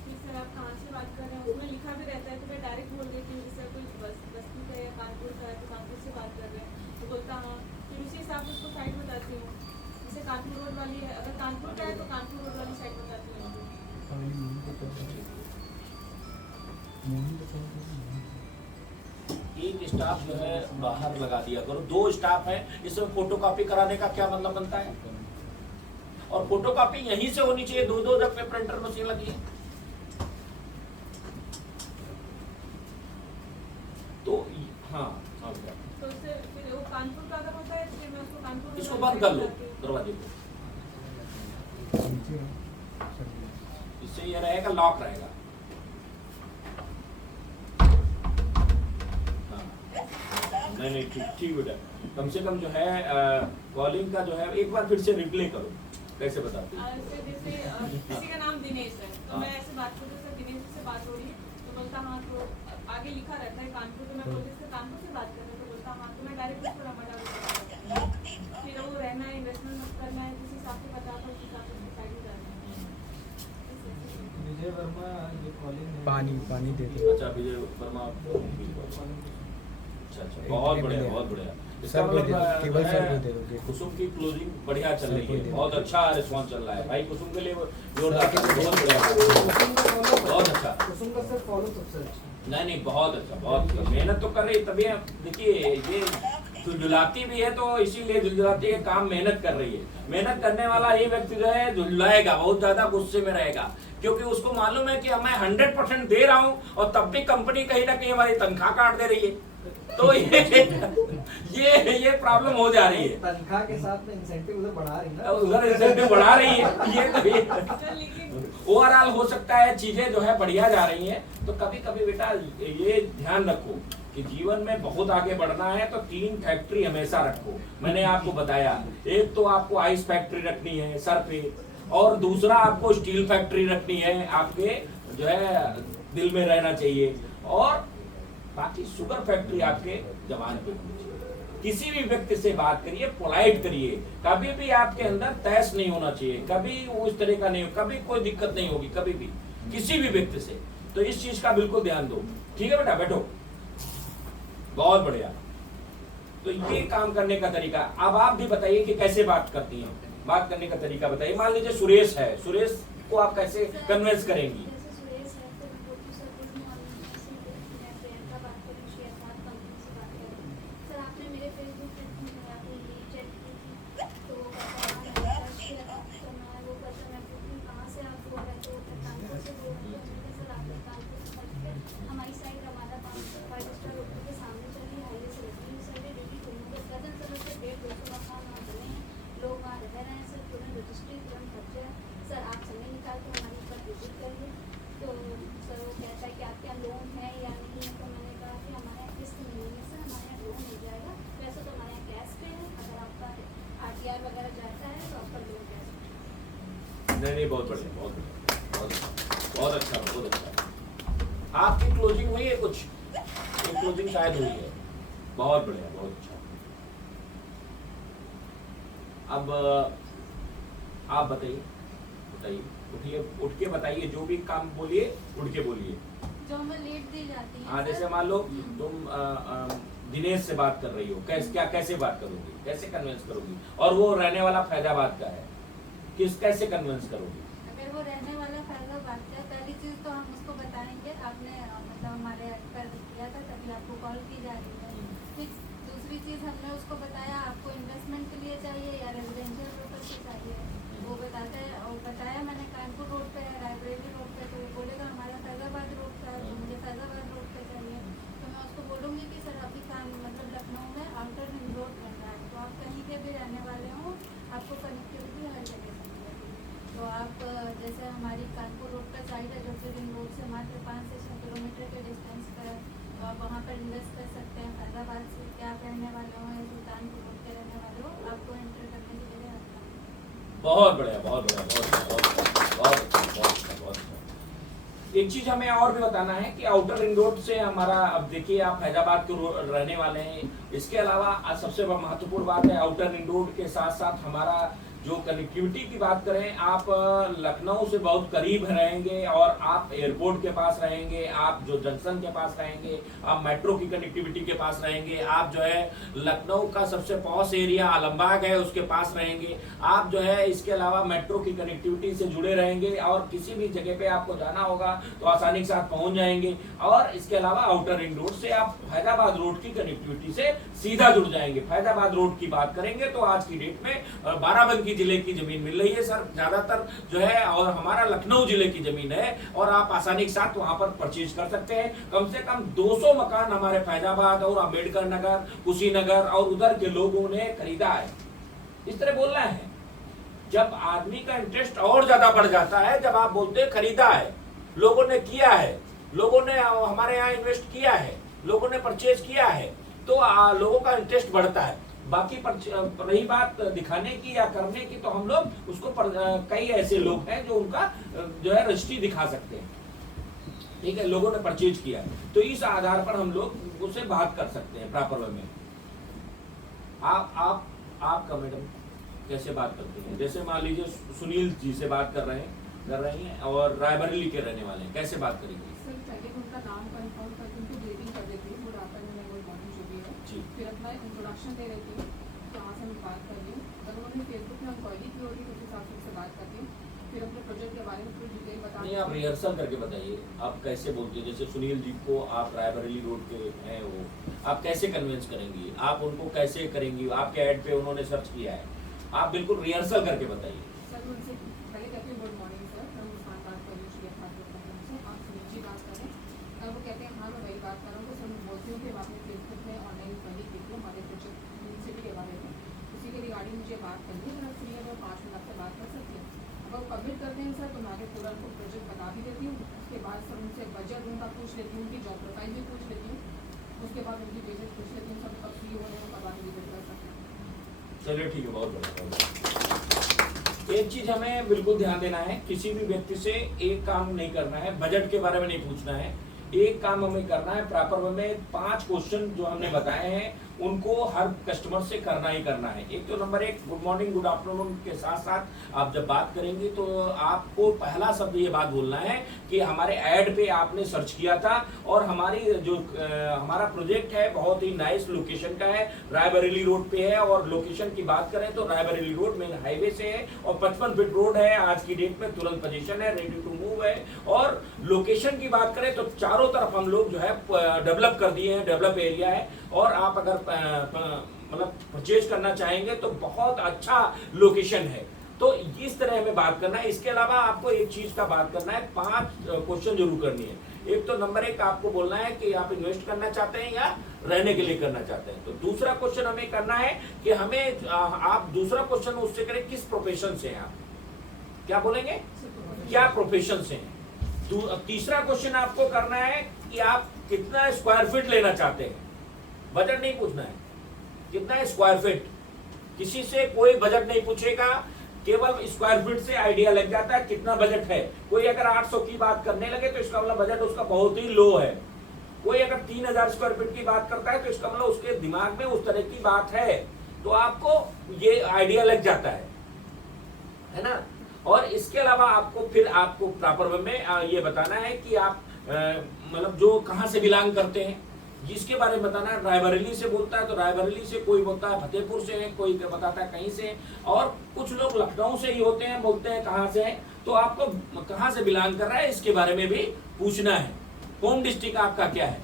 कि सर आप कहाँ से बात कर रहे हैं, उसमें लिखा भी रहता है तो मैं डायरेक्ट बोल देती हूँ जैसे कोई बस्ती का या कानपुर का है तो कानपुर से बात कर रहे हैं तो बोलता हाँ, फिर उसी हिसाब से उसको साइड बताती हूँ। जैसे कानपुर रोड वाली है, अगर कानपुर का है तो कानपुर रोड वाली साइड बताती हूँ उनको। एक स्टाफ जो है बाहर लगा दिया करो, 2 स्टाफ है, इसमें फोटोकॉपी कराने का क्या मतलब बनता है? और फोटोकॉपी यहीं से होनी चाहिए, 2-2 जब पे प्रिंटर मशीन लगी है तो हाँ समझ गया। तो उससे फिर वो कानपुर का अगर होता है तो फिर मैं उसको कानपुर रोड इसको वाली बंद कर साइड लो बताती हूँ। दरवाजे को, इससे ये रहेगा लॉक रहेगा। हाँ। नहीं ठीक बेटा, कम से कम जो है कॉलिंग का जो है एक बार फिर से रिप्ले करो, कैसे बताते हो? जैसे किसी का नाम दिनेश है तो हाँ। मैं ऐसे बात करूँ जैसे दिनेश से बात हो रही है तो बोलता हाँ, तो आगे लिखा रहता है कानपुर, तो मैं बोलती हूँ कानपुर से बात कर रहे हैं तो बोलता हाँ, तो मैं डायरेक्ट उसको रमा डाल देती हूँ। फिर वो रहना है, इन्वेस्टमेंट मत करना है, जिस हिसाब से बताता हूँ उस हिसाब से साइड हो जाना है। विजय वर्मा जो कॉलिंग है पानी देते अच्छा विजय वर्मा, अच्छा बहुत बढ़िया बहुत बढ़िया। इसका सर को दे दो, मतलब केवल जो सर है, को दे दोगे। कुसुम की क्लोजिंग बढ़िया चल सर रही को है, दे दो। बहुत अच्छा रिस्पॉन्स चल रहा है भाई। कुसुम के लिए जोरदार बहुत बढ़िया, बहुत अच्छा। कुसुम का सर फॉलो सबसे अच्छा। नहीं बहुत अच्छा, बहुत अच्छा। मेहनत तो कर रही, तभी देखिए ये झुलझुलाती भी है तो इसीलिए झुलझुलाती है, काम मेहनत कर रही है। मेहनत करने वाला ही व्यक्ति जो है झुलझुलाएगा, बहुत ज्यादा गुस्से में रहेगा, क्योंकि उसको मालूम है कि मैं 100% दे रहा हूँ और तब भी कंपनी कहीं ना कहीं हमारी तनख्वाह काट दे रही है, तो ये प्रॉब्लम हो जा रही है। तनख्वाह के साथ में इंसेंटिव उधर बढ़ा रही है ना, उधर इंसेंटिव बढ़ा रही है, ये तो चल लेकिन ओवरऑल हो सकता है चीजें जो है बढ़िया जा रही हैं। तो कभी कभी बेटा ये ध्यान रखो कि जीवन में बहुत आगे बढ़ना है तो 3 फैक्ट्री हमेशा रखो। मैंने आपको बताया, एक तो आपको आइस फैक्ट्री रखनी है सर पे, और दूसरा आपको स्टील फैक्ट्री रखनी है, आपके जो है दिल में रहना चाहिए, और बाकी शुगर फैक्ट्री आपके जवान पे होनी चाहिए। किसी भी व्यक्ति से बात करिए, पोलाइट करिए, कभी भी आपके अंदर तैस नहीं होना चाहिए, कभी उस तरह का नहीं हो, कभी कोई दिक्कत नहीं होगी कभी भी किसी भी व्यक्ति से। तो इस चीज का बिल्कुल ध्यान दो, ठीक है बेटा, बैठो, बहुत बढ़िया। तो ये काम करने का तरीका। अब आप भी बताइए कि कैसे बात करती हैं, बात करने का तरीका बताइए। मान लीजिए सुरेश है, सुरेश को आप कैसे कन्विंस करेंगी? जैसे सुरेश है तो मैं बोलती हूँ सर गुड मॉर्निंग, मैं प्रियंका बात कर रही हूँ, शेयरबाद कंपनी से बात कर रही हूँ। सर आपने मेरे फेसबुक पे आपने ये चेक की थी तो वो कहता है मैंने सर्च किया था, तो मैं वो कहता मैं पूछती हूँ कहाँ से आप बोल रहे थे, वो कानपुर से बोल रहे थे। मैंने कहा सर आपने कानपुर से सर्च किया, हमारी साइड रमादा 5 स्टार होटल के सामने चली हाईवे से लगती है सर, डेली घूमने के कजन सर उससे 150-200 मकान वहाँ बने हैं, लोग वहाँ रह रहे हैं सर, तुरंत रजिस्ट्री तुरंत खर्चे है सर, आप समय निकाल के हमारी पर विजिट करिए। तो सर वो कहता है कि आपके यहाँ लोन है या नहीं है, तो मैंने कहा कि हमारे यहाँ किस्त नहीं है सर, हमारे यहाँ लोन मिल जाएगा, वैसे तो हमारे यहाँ कैश पे है, अगर आपका RTR वगैरह जाता है तो आपका लोन कैश पे। नहीं बहुत बढ़िया, बहुत बढ़िया, बहुत अच्छा, बहुत अच्छा। आपकी क्लोजिंग हुई है कुछ? एक क्लोजिंग शायद हुई है, बहुत बढ़िया, बहुत अच्छा। अब आप बताइए, बताइए, उठिए, उठ के बताइए, जो भी काम बोलिए उठ के बोलिए। जो हमें लेट दी जाती है हाँ, जैसे मान लो तुम दिनेश से बात कर रही हो, कैसे बात करोगी, कैसे कन्विंस करोगी? और वो रहने वाला फैजाबाद का है, कैसे कन्विंस करोगी? अगर वो रहने वाला फैजाबाद का, पहली चीज़ तो हम उसको बताएंगे आपने मतलब हमारे ऐप पर किया था तभी आपको कॉल की जा रही है। फिर दूसरी चीज़ हमने उसको बताया आपको इन्वेस्टमेंट के लिए चाहिए या रेजिडेंशियल पर्पज से चाहिए, वो बताता है, और बताया मैंने कानपुर रोड पे है, रायबरेली रोड पे, तो वो बोलेगा हमारा फैजाबाद रोड का है, तो मुझे फैजाबाद रोड पे चाहिए। तो मैं उसको बोलूँगी कि सर अभी काम मतलब बहुत बढ़िया, बहुत बढ़िया, बहुत बढ़िया, बहुत बढ़िया, बहुत अच्छा, बहुत अच्छा, बहुत अच्छा। एक चीज हमें और भी बताना है कि आउटर रिंग रोड से हमारा, अब देखिए आप फैजाबाद के रहने वाले हैं, इसके अलावा आज सबसे महत्वपूर्ण बात है आउटर रिंग रोड के साथ साथ हमारा जो कनेक्टिविटी की बात करें, आप लखनऊ से बहुत करीब रहेंगे और आप एयरपोर्ट के पास रहेंगे, आप जो जंक्शन के पास रहेंगे, आप मेट्रो की कनेक्टिविटी के पास रहेंगे, आप जो है लखनऊ का सबसे पॉश एरिया आलमबाग है उसके पास रहेंगे, आप जो है इसके अलावा मेट्रो की कनेक्टिविटी से जुड़े रहेंगे और किसी भी जगह पे आपको जाना होगा तो आसानी के साथ पहुंच जाएंगे। और इसके अलावा आउटर रिंग रोड से आप फैजाबाद रोड की कनेक्टिविटी से सीधा जुड़ जाएंगे। फैजाबाद रोड की बात करेंगे तो आज की डेट में बाराबंकी जिले की जमीन मिल रही है सर ज्यादातर जो है, और हमारा लखनऊ जिले की जमीन है और आप आसानी के साथ वहां पर परचेज कर सकते हैं। कम से कम 200 मकान हमारे फैजाबाद और अम्बेडकर नगर, कुशीनगर और उधर के लोगों ने खरीदा है। इस तरह बोलना है, जब आदमी का इंटरेस्ट और ज्यादा बढ़ जाता है, जब आप बोलते हैं खरीदा है, लोगों ने किया है, लोगों ने हमारे यहाँ इन्वेस्ट किया है, लोगों ने परचेज किया है, तो लोगों का इंटरेस्ट बढ़ता है। बाकी रही बात दिखाने की या करने की, तो हम लोग उसको कई ऐसे लोग हैं जो उनका जो है रजिस्ट्री दिखा सकते हैं, ठीक है, लोगों ने परचेज किया, तो इस आधार पर हम लोग उससे बात कर सकते हैं प्रॉपर वे में। आपका मैडम कैसे बात करते हैं? जैसे मान लीजिए सुनील जी से बात कर रहे हैं और रायबरेली के रहने वाले हैं, कैसे बात करेंगे? सर पहले उनका नाम कंफर्म करके उनको ग्रेडिंग कर देती हूँ, गुड आफ्टरनून गुड मॉर्निंग जो भी है, फिर अपना इंट्रोडक्शन दे देती हूँ कहाँ से मैं बात कर रही हूँ। अगर उन्होंने फेसबुक में इंक्वायरी की होगी तो उस हिसाब से उनसे बात करती हूँ, फिर अपने प्रोजेक्ट के बारे में पूरी डिटेल बता। नहीं, आप रिहर्सल करके बताइए आप कैसे बोलते हैं। जैसे सुनील जी को आप रायबरेली रोड के हैं, वो आप कैसे कन्विंस करेंगी, आप उनको कैसे करेंगी? आपके ऐड पे उन्होंने सर्च किया है, आप बिल्कुल रिहर्सल करके बताइए। सर उनसे पहले कहती हूँ गुड मॉर्निंग सर, मैं मुस्कान बात कर रही हूँ श्री अर्थात से, आप सुनील जी बात कर रहे हैं। अगर वो कहते हैं हाँ मैं वही बात कर रहा हूँ, तो सर मैं बोलती हूँ कि आपने फेसबुक में ऑनलाइन इंक्वायरी की थी हमारे प्रोजेक्ट यूनिवर्सिटी के बारे में, उसी के रिगार्डिंग मुझे बात करनी है, अगर फ्री है तो 5 मिनट से बात कर सकते हैं। अगर वो कमिट करते हैं सर तो मैं आगे पूरा उनको प्रोजेक्ट बता भी देती हूँ, उसके बाद सर उनसे बजट उनका पूछ लेती हूँ, उनकी जॉब प्रोफाइल भी पूछ लेती हूँ, उसके बाद उनकी बेसिस पूछ लेती हूँ, सब कब फ्री हो रहे हैं कब आगे विजिट कर सकते हैं। चलिए ठीक है, बहुत बढ़िया। एक चीज हमें बिल्कुल ध्यान देना है, किसी भी व्यक्ति से एक काम नहीं करना है, बजट के बारे में नहीं पूछना है। एक काम हमें करना है प्रॉपर वे में, 5 क्वेश्चन जो हमने बताए हैं उनको हर कस्टमर से करना ही करना है। एक तो number 1 good morning good afternoon के साथ साथ आप जब बात करेंगे तो आपको पहला शब्द ये बात बोलना है कि हमारे ऐड पे आपने सर्च किया था और हमारी जो हमारा प्रोजेक्ट है बहुत ही नाइस लोकेशन का है, रायबरेली रोड पे है। और लोकेशन की बात करें तो रायबरेली रोड मेन हाईवे से है और 55 फीट रोड है, आज की डेट में तुरंत पोजीशन है, रेडी टू मूव है। और लोकेशन की बात करें तो चारों तरफ हम लोग जो है डेवलप कर दिए हैं, डेवलप एरिया है। और आप अगर मतलब परचेज करना चाहेंगे तो बहुत अच्छा लोकेशन है। तो इस तरह हमें बात करना है। इसके अलावा आपको एक चीज का बात करना है, 5 क्वेश्चन जरूर करनी है। एक तो नंबर 1 आपको बोलना है कि आप इन्वेस्ट करना चाहते हैं या रहने के लिए करना चाहते हैं। तो दूसरा क्वेश्चन हमें करना है कि हमें आप दूसरा क्वेश्चन उससे करें किस प्रोफेशन से हैं आप, क्या बोलेंगे, क्या प्रोफेशन से हैं। तीसरा क्वेश्चन आपको करना है कि आप कितना स्क्वायर फीट लेना चाहते हैं, बजट नहीं पूछना है, कितना स्क्वायर फीट। किसी से कोई बजट नहीं पूछेगा, केवल स्क्वायर फीट से आइडिया लग जाता है कितना बजट है। कोई अगर 800 की बात करने लगे तो इसका मतलब बजट उसका बहुत ही लो है। कोई अगर 3000 स्क्वायर फीट की बात करता है तो इसका मतलब उसके दिमाग में उस तरह की बात है। तो आपको ये आइडिया लग जाता है ना। और इसके अलावा आपको फिर आपको प्रॉपर वे में ये बताना है कि आप मतलब जो कहाँ से बिलोंग करते हैं, जिसके बारे में बताना है। रायबरेली से बोलता है तो रायबरेली से, कोई बोलता है फतेहपुर से है, कोई बताता है कहीं से, और कुछ लोग लखनऊ से ही होते हैं, बोलते हैं कहाँ से है। तो आपको कहाँ से बिलोंग कर रहा है इसके बारे में भी पूछना है। होम डिस्ट्रिक्ट आपका क्या है।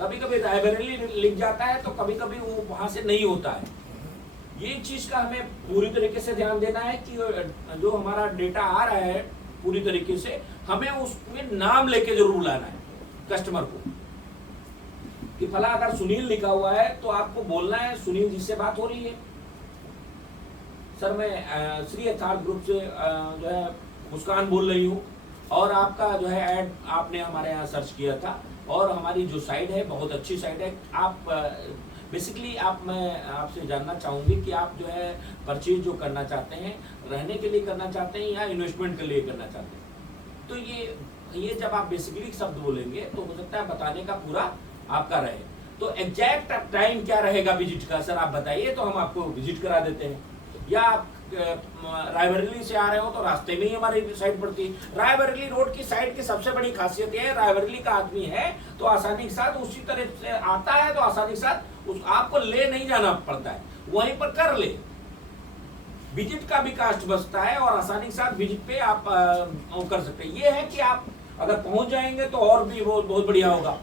कभी कभी रायबरेली लिख जाता है तो कभी कभी वो वहां से नहीं होता है। ये चीज का हमें पूरी तरीके से ध्यान देना है कि जो हमारा डेटा आ रहा है पूरी तरीके से हमें उसमें नाम लेके जरूर बुलाना है कस्टमर को, कि फला अगर सुनील लिखा हुआ है तो आपको बोलना है सुनील जी से बात हो रही है सर, मैं श्री अर्थात ग्रुप से जो है मुस्कान बोल रही हूँ और आपका जो है ऐड आपने हमारे यहाँ सर्च किया था और हमारी जो साइड है बहुत अच्छी साइड है। आप बेसिकली मैं आपसे जानना चाहूँगी कि आप जो है परचेज जो करना चाहते हैं, रहने के लिए करना चाहते हैं या इन्वेस्टमेंट के लिए करना चाहते हैं? तो ये जब आप बेसिकली शब्द बोलेंगे तो हो सकता है बताने का पूरा आपका रहे। तो एग्जैक्ट टाइम क्या रहेगा विजिट का सर आप बताइए, तो हम आपको विजिट करा देते हैं। या आप रायबरेली से आ रहे हो तो रास्ते में ही हमारी साइड पड़ती है। रायबरेली रोड की साइड की सबसे बड़ी खासियत यह है, रायबरेली का आदमी है तो आसानी के साथ उसी तरह से आता है, तो आसानी के साथ आपको ले नहीं जाना पड़ता है, वहीं पर कर ले। विजिट का भी कास्ट बचता है और आसानी के साथ विजिट पे आप कर सकते हैं। ये है कि आप अगर पहुंच जाएंगे तो और भी बहुत बढ़िया होगा।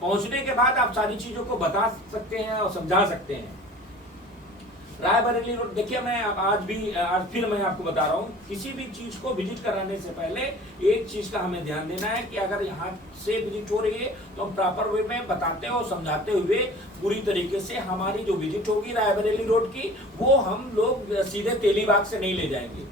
पहुंचने के बाद आप सारी चीजों को बता सकते हैं और समझा सकते हैं। रायबरेली रोड देखिए, आज फिर मैं आपको बता रहा हूँ, किसी भी चीज को विजिट कराने से पहले एक चीज का हमें ध्यान देना है कि अगर यहाँ से विजिट हो रही है तो हम प्रॉपर वे में बताते और समझाते हुए पूरी तरीके से हमारी जो विजिट होगी रायबरेली रोड की, वो हम लोग सीधे तेलीबाग से नहीं ले जाएंगे।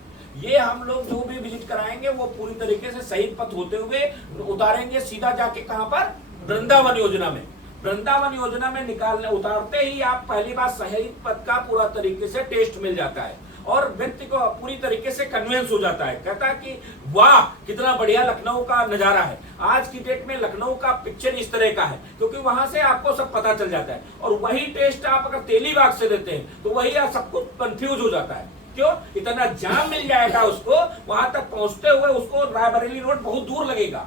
ये हम लोग जो भी विजिट कराएंगे वो पूरी तरीके से शहीद पथ होते हुए उतारेंगे, सीधा जाके कहाँ पर, वृंदावन योजना में। वृंदावन योजना में उतारते ही आप पहली बार शहीद पथ का पूरा तरीके से टेस्ट मिल जाता है और व्यक्ति को पूरी तरीके से कन्विंस हो जाता है, कहता है कि वाह कितना बढ़िया लखनऊ का नजारा है। आज की डेट में लखनऊ का पिक्चर इस तरह का है, क्योंकि वहां से आपको सब पता चल जाता है। और वही टेस्ट आप अगर तेलीबाग से देते हैं तो वही सब कुछ कंफ्यूज हो जाता है। क्यों? इतना जाम मिल जाएगा उसको, वहां तक पहुंचते हुए उसको रायबरेली रोड बहुत दूर लगेगा।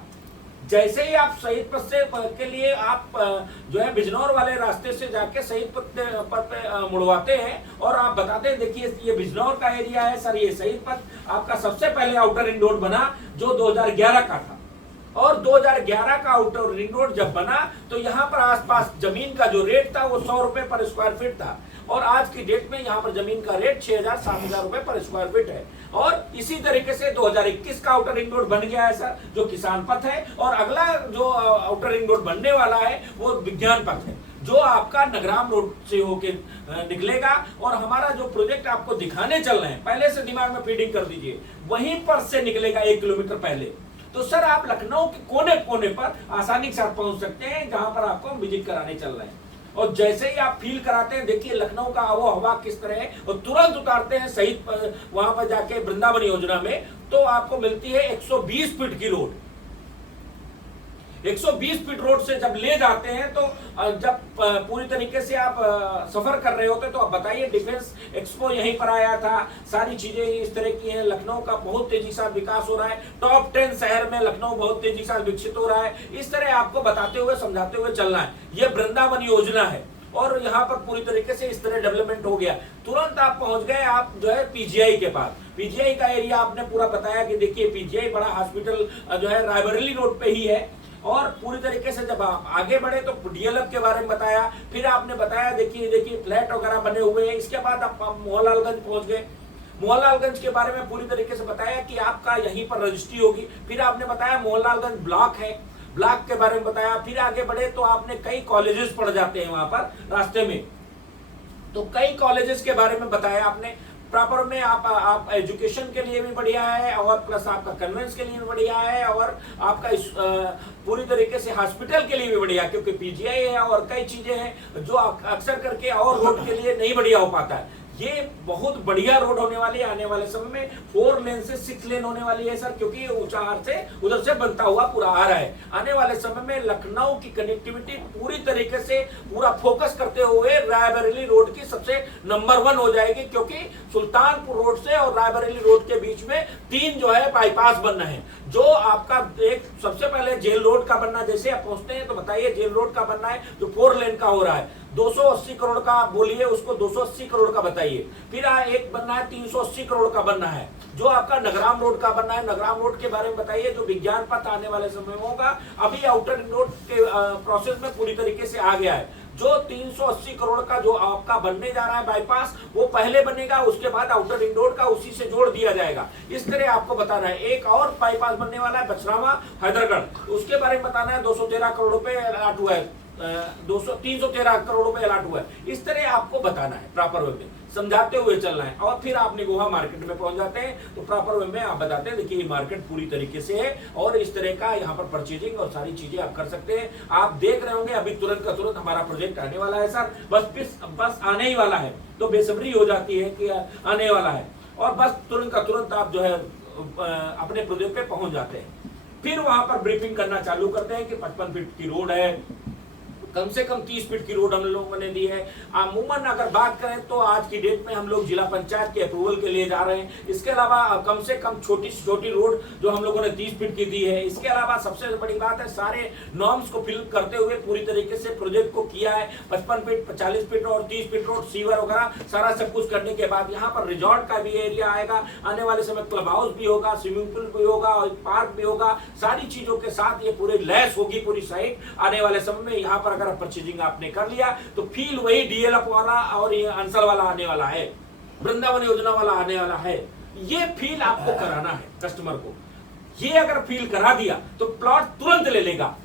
जैसे ही आप शहीद पथ से के लिए आप जो है बिजनौर वाले रास्ते से जाके शहीद पथ पे मुड़वाते हैं और आप बताते हैं देखिए ये बिजनौर का एरिया है सर, ये शहीद पथ आपका सबसे पहले आउटर रिंग रोड बना जो 2011 का था। और 2011 का आउटर रिंग रोड जब बना तो यहाँ पर आसपास जमीन का जो रेट था वो 100 रुपए पर स्क्वायर फीट था, और आज की डेट में यहाँ पर जमीन का रेट 6,000-7,000 रुपए पर स्क्वायर फीट है। और इसी तरीके से 2021 का आउटर रिंग रोड बन गया है सर, जो किसान पथ है। और अगला जो आउटर रिंग रोड बनने वाला है वो विज्ञान पथ है, जो आपका नगराम रोड से होके निकलेगा। और हमारा जो प्रोजेक्ट आपको दिखाने चल रहे हैं, पहले से दिमाग में फीडिंग कर दीजिए, वहीं पर से निकलेगा 1 किलोमीटर पहले। तो सर आप लखनऊ के कोने कोने पर आसानी के साथ पहुंच सकते हैं जहां पर आपको हम विजिट कराने चल रहे हैं। और जैसे ही आप फील कराते हैं, देखिए लखनऊ का आबो हवा किस तरह है, और तुरंत उतारते हैं शहीद वहां पर जाके वृंदावन योजना में, तो आपको मिलती है 120 फीट की रोड। 120 फीट रोड से जब ले जाते हैं तो जब पूरी तरीके से आप सफर कर रहे होते हैं तो आप बताइए, डिफेंस एक्सपो यहीं पर आया था, सारी चीजें इस तरह की हैं। लखनऊ का बहुत तेजी से विकास हो रहा है, टॉप 10 शहर में लखनऊ बहुत तेजी से विकसित हो रहा है। इस तरह आपको बताते हुए समझाते हुए चलना है। ये वृंदावन योजना है और यहाँ पर पूरी तरीके से इस तरह डेवलपमेंट हो गया। तुरंत आप पहुंच गए, आप जो है पीजीआई के पास। पीजीआई का एरिया आपने पूरा बताया कि देखिए पीजीआई बड़ा हॉस्पिटल जो है रायबरेली रोड पे ही है। और पूरी तरीके से जब आप आगे बढ़े तो डीएलएफ के बारे में बताया, फिर आपने बताया देखिए फ्लैट वगैरह बने हुए हैं। इसके बाद आप मोहनलालगंज पहुंच गए। मोहनलालगंज के बारे में पूरी तरीके से बताया कि आपका यहीं पर रजिस्ट्री होगी। फिर आपने बताया मोहनलालगंज ब्लॉक है, ब्लॉक के बारे में बताया। फिर आगे बढ़े तो आपने कई कॉलेजेस पढ़ जाते हैं वहां पर रास्ते में, तो कई कॉलेजेस के बारे में बताया आपने। प्रॉपर में आप एजुकेशन के लिए भी बढ़िया है और प्लस आपका कन्वेंस के लिए भी बढ़िया है और आपका पूरी तरीके से हॉस्पिटल के लिए भी बढ़िया, क्योंकि पीजीआई है और कई चीजें हैं जो अक्सर करके और रोड के लिए नहीं बढ़िया हो पाता है। ये बहुत बढ़िया रोड होने वाली है। आने वाले समय में 4 लेन से 6 लेन होने वाली है सर, क्योंकि ऊंचाहार से उधर से बनता हुआ पूरा आ रहा है। आने वाले समय में लखनऊ की कनेक्टिविटी पूरी तरीके से पूरा फोकस करते हुए रायबरेली रोड की सबसे नंबर 1 हो जाएगी, क्योंकि सुल्तानपुर रोड से और रायबरेली रोड के बीच में 3 जो है बाईपास बनना है। जो आपका एक सबसे पहले जेल रोड का बनना, जैसे आप पहुंचते हैं तो बताइए जेल रोड का बनना है जो 4 लेन का हो रहा है। 280 करोड़ का बोलिए, उसको 280 करोड़ का बताइए। फिर एक बनना है 380 करोड़ का बनना है जो आपका नगराम रोड का बनना है। नगराम रोड के बारे में बताइए, जो विज्ञान पथ आने वाले समय में होगा। अभी आउटर रिंग रोड के प्रोसेस में पूरी तरीके से आ गया है। जो 380 करोड़ का जो आपका बनने जा रहा है बाईपास, वो पहले बनेगा, उसके बाद आउटर रिंग रोड का उसी से जोड़ दिया जाएगा। इस तरह आपको बताना है। एक और बाईपास बनने वाला है बछरावा हैदरगढ़, उसके बारे में बताना है। 213 करोड़ रुपए अलॉट हुआ है 313 करोड़ रुपए अलॉट हुआ है। इस तरह आपको बताना है, प्रॉपर वे में समझाते हुए चलना है। और फिर आप निगोहा मार्केट में पहुंच जाते हैं तो प्रॉपर वे में आप बताते हैं देखिए ये मार्केट पूरी तरीके से है और इस तरह का यहाँ पर परचेजिंग और सारी चीजें आप कर सकते हैं। आप देख रहे होंगे अभी तुरंत का तुरंत हमारा प्रोजेक्ट आने वाला है सर, बस आने ही वाला है, तो बेसब्री हो जाती है कि आने वाला है और बस तुरंत का तुरंत आप जो है अपने प्रोजेक्ट पे पहुंच जाते हैं। फिर वहां पर ब्रीफिंग करना चालू करते हैं कि 55 फीट की रोड है, कम से कम 30 फीट की रोड हम लोगों ने दी है। अमूमन अगर बात करें तो आज की डेट में हम लोग जिला पंचायत के अप्रूवल के लिए जा रहे हैं। इसके अलावा कम से कम छोटी से छोटी रोड जो हम लोगों ने 30 फीट की दी है। इसके अलावा सबसे बड़ी बात है सारे नॉर्म्स को फिल करते हुए पूरी तरीके से प्रोजेक्ट को किया है। 55 फीट 40 फीट और 30 फीट रोड सीवर वगैरह सारा सब कुछ करने के बाद यहाँ पर रिजॉर्ट का भी एरिया आएगा। आने वाले समय क्लब हाउस भी होगा, स्विमिंग पूल भी होगा और पार्क भी होगा। सारी चीजों के साथ ये पूरी लैस होगी पूरी साइट। आने वाले समय में यहाँ पर अगर परचेजिंग आपने कर लिया तो फील वही डीएलएफ वाला और ये अंसल वाला आने वाला है, वृंदावन योजना वाला आने वाला है। ये फील आपको कराना है कस्टमर को। ये अगर फील करा दिया तो प्लॉट तुरंत ले लेगा।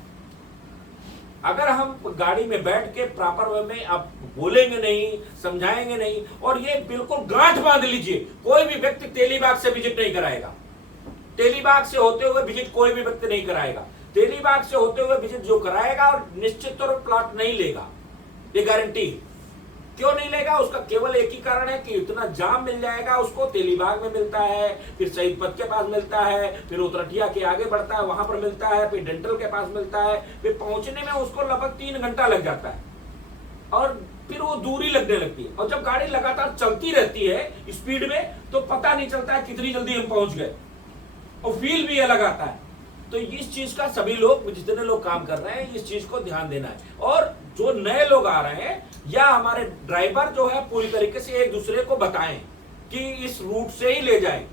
अगर हम गाड़ी में बैठ के प्रॉपर वे में आप बोलेंगे नहीं, समझाएंगे नहीं और ये बिल्कुल गांठ बांध लीजिए, कोई भी व्यक्ति तेलीबाग से विजिट नहीं कराएगा। तेलीबाग से होते हुए विजिट कोई भी व्यक्ति नहीं कराएगा। तेलीबाग से होते हुए विजिट जो कराएगा और निश्चित तौर पर प्लॉट नहीं लेगा, ये गारंटी। क्यों नहीं लेगा? उसका केवल एक ही कारण है कि इतना जाम मिल जाएगा उसको। तेलीबाग में मिलता है, फिर शहीद पथ के पास मिलता है, फिर उतरठिया के आगे बढ़ता है वहां पर मिलता है, फिर डेंटल के पास मिलता है, फिर पहुंचने में उसको लगभग 3 घंटा लग जाता है और फिर वो दूरी लगने लगती है। और जब गाड़ी लगातार चलती रहती है स्पीड में तो पता नहीं चलता है कितनी जल्दी हम पहुंच गए और फील भी अलग आता है। तो इस चीज का सभी लोग, जितने लोग काम कर रहे हैं, इस चीज को ध्यान देना है। और जो नए लोग आ रहे हैं या हमारे ड्राइवर जो है पूरी तरीके से एक दूसरे को बताएं कि इस रूट से ही ले जाएं।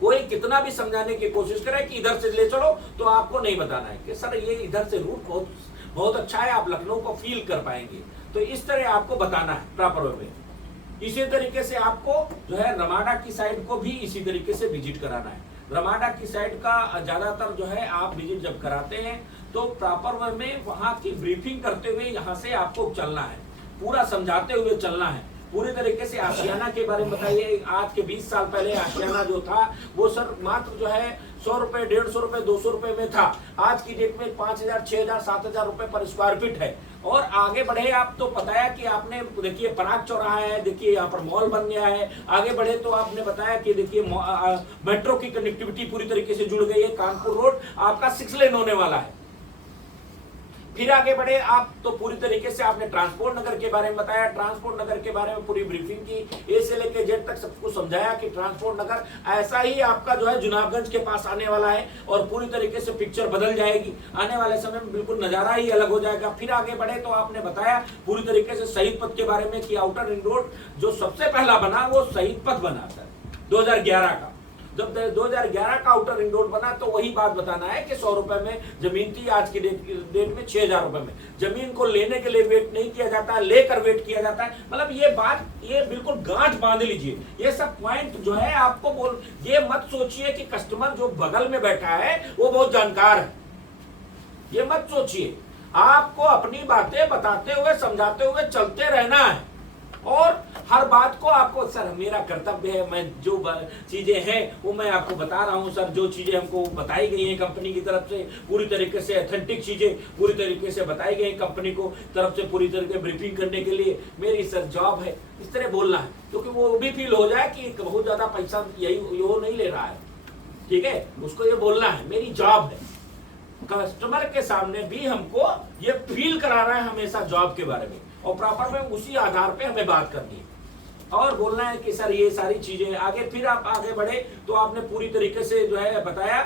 कोई कितना भी समझाने की कोशिश करे कि इधर से ले चलो तो आपको नहीं बताना है कि सर ये इधर से रूट बहुत अच्छा है, आप लखनऊ को फील कर पाएंगे। तो इस तरह आपको बताना है प्रॉपर वे में। इसी तरीके से आपको जो है रमाडा की साइड को भी इसी तरीके से विजिट कराना है। रमाडा की साइड का ज्यादातर जो है आप विजिट जब कराते हैं तो प्रॉपर वे में वहां की ब्रीफिंग करते हुए यहाँ से आपको चलना है, पूरा समझाते हुए चलना है। पूरी तरीके से आशियाना के बारे में बताइए। आज के 20 साल पहले आशियाना जो था वो सर मात्र जो है 100 रुपए, 150 रुपए, 200 रुपए में था। आज की डेट में 5000, 6000, 7000 रुपए पर स्क्वायर फीट है। और आगे बढ़े आप तो बताया कि आपने देखिए पराग चौराहा है, देखिए यहाँ पर मॉल बन गया है। आगे बढ़े तो आपने बताया कि देखिए मेट्रो की कनेक्टिविटी पूरी तरीके से जुड़ गई है। कानपुर रोड आपका 6 लेन होने वाला है। फिर आगे बढ़े आप तो पूरी तरीके से आपने ट्रांसपोर्ट नगर के बारे में बताया। ट्रांसपोर्ट नगर के बारे में पूरी ब्रीफिंग की, ए से लेकर जेड तक सबको समझाया कि ट्रांसपोर्ट नगर ऐसा ही आपका जो है जुनाबगंज के पास आने वाला है और पूरी तरीके से पिक्चर बदल जाएगी। आने वाले समय में बिल्कुल नजारा ही अलग हो जाएगा। फिर आगे बढ़े तो आपने बताया पूरी तरीके से शहीद पथ के बारे में कि आउटर रिंग रोड जो सबसे पहला बना वो शहीद पथ बना था 2011 का। जब 2011 का आउटर रिंग रोड बना तो वही बात बताना है कि 100 रुपए में जमीन थी, आज की डेट में 6000 रुपए में। जमीन को लेने के लिए वेट नहीं किया जाता है, लेकर वेट किया जाता है। मतलब ये बात ये बिल्कुल गांठ बांध लीजिए। ये सब पॉइंट जो है आपको ये मत सोचिए कि कस्टमर जो बगल में बैठा है वो बहुत जानकार है, ये मत सोचिए। आपको अपनी बातें बताते हुए समझाते हुए चलते रहना है और हर बात को आपको सर मेरा कर्तव्य है, मैं जो चीजें हैं वो मैं आपको बता रहा हूं सर। जो चीजें हमको बताई गई हैं कंपनी की तरफ से पूरी तरीके से ऑथेंटिक चीजें पूरी तरीके से बताई गई कंपनी को तरफ से पूरी तरीके ब्रीफिंग करने के लिए मेरी सर जॉब है। इस तरह बोलना है क्योंकि वो भी फील हो जाए कि बहुत ज्यादा पैसा यही वो नहीं ले रहा है, ठीक है। उसको ये बोलना है मेरी जॉब है। कस्टमर के सामने भी हमको ये फील कराना है हमेशा जॉब के बारे में और प्रॉपर में उसी आधार पे हमें बात करनी है और बोलना है कि सर ये सारी चीजें आगे। फिर आप आगे बढ़े तो आपने पूरी तरीके से जो है बताया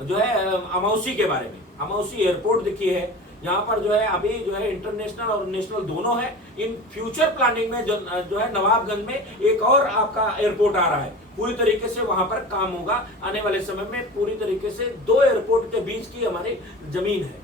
जो है अमौसी के बारे में। अमौसी एयरपोर्ट देखिए है, यहाँ पर जो है अभी जो है इंटरनेशनल और नेशनल दोनों है। इन फ्यूचर प्लानिंग में जो है नवाबगंज में एक और आपका एयरपोर्ट आ रहा है। पूरी तरीके से वहां पर काम होगा आने वाले समय में। पूरी तरीके से 2 एयरपोर्ट के बीच की हमारी जमीन है,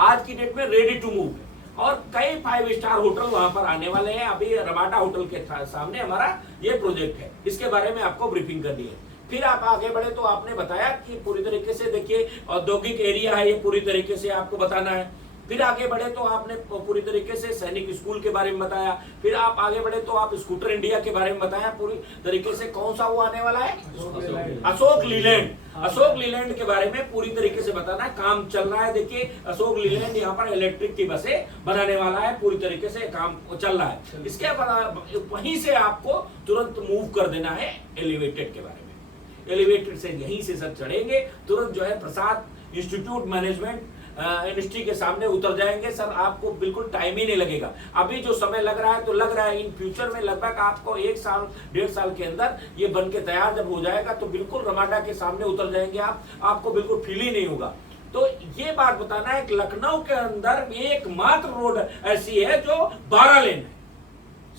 आज की डेट में रेडी टू मूव है और कई 5 स्टार होटल वहां पर आने वाले हैं। अभी रमाडा होटल के सामने हमारा ये प्रोजेक्ट है, इसके बारे में आपको ब्रीफिंग करनी है। फिर आप आगे बढ़े तो आपने बताया कि पूरी तरीके से देखिए औद्योगिक एरिया है, ये पूरी तरीके से आपको बताना है। फिर आगे बढ़े तो आपने पूरी तरीके से सैनिक स्कूल के बारे में बताया, फिर आप आगे बढ़े तो आप स्कूटर इंडिया के बारे में बताया पूरी तरीके से। कौन सा वो आने वाला है? अशोक लीलैंड। अशोक लीलैंड के बारे में पूरी तरीके से बताना, काम चल रहा है। देखिए अशोक लीलैंड यहाँ पर इलेक्ट्रिक की बसें बनाने वाला है, पूरी तरीके से काम चल रहा है। इसके बाद वहीं से आपको तुरंत मूव कर देना है एलिवेटेड के बारे में। एलिवेटेड से यहीं से सर चढ़ेंगे, तुरंत जो है प्रसाद इंस्टीट्यूट मैनेजमेंट इंडस्ट्री के सामने उतर जाएंगे। सर आपको बिल्कुल टाइम ही नहीं लगेगा। अभी जो समय लग रहा है तो लग रहा है, इन फ्यूचर में लगभग आपको 1 साल 1.5 साल के अंदर ये बन के तैयार जब हो जाएगा तो बिल्कुल रमाडा के सामने उतर जाएंगे आप, आपको बिल्कुल फील ही नहीं होगा। तो ये बात बताना है कि लखनऊ के अंदर एकमात्र रोड ऐसी है जो 12 लेन है,